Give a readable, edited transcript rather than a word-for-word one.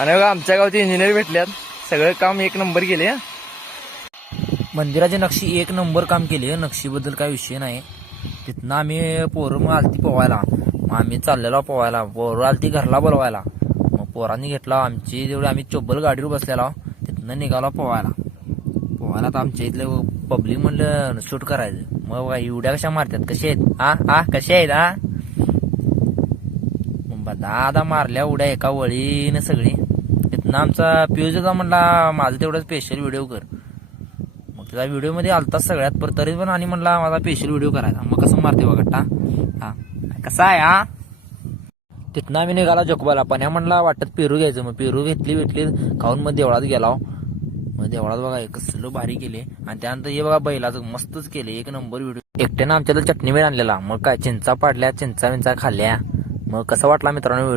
आणि बघा आमच्या गावचे इंजिनियर भेटल्यात, सगळं काम एक नंबर केले. मंदिराची नक्षी एक नंबर काम केली. नक्षीबद्दल काय विषय नाही. तिथनं आम्ही पोरं मग आलती पोवायला. मग आम्ही चाललेलो पोवायला. पोरं आलती घरला बोलवायला. मग पोरांनी घेतला आमची जेवढी आम्ही चोब्बल गाडीवर बसलेला. तिथनं निघाला पोवायला. पोवायला तर आमच्या इथले पब्लिक म्हणलं शूट करायचं. मग बघा एवढ्या कशा मारतात. कसे आहेत हा कसे आहेत हा. मग दादा मारल्या उड्या एका वळीनं सगळी. तिथनं आमचा पियुषचा म्हणला माझं तेवढं स्पेशल व्हिडिओ कर. त्याचा व्हिडिओ मध्ये आलताच सगळ्यात पर तरी पण आणि म्हणला माझा स्पेशल व्हिडिओ करायचा. मग कसं मारते बघा हा कसा आहे हा. तिथनं आम्ही निघाला जोकोबाला. पण म्हणला वाटत पेरू घ्यायचं. मग पेरू भेटली खाऊन मग देवळात गेला. मग देवळात बघा कसलं भारी केले. आणि त्यानंतर हे बघा बैलाचं मस्तच केले. एक नंबर व्हिडिओ. एकट्यानं आमच्याला चटणी वेळ आणलेला. मग काय चिंचा पाडल्या, चिंचा विंचा खाल्ल्या. मग कसं वाटला मित्रांनो व्हिडिओ.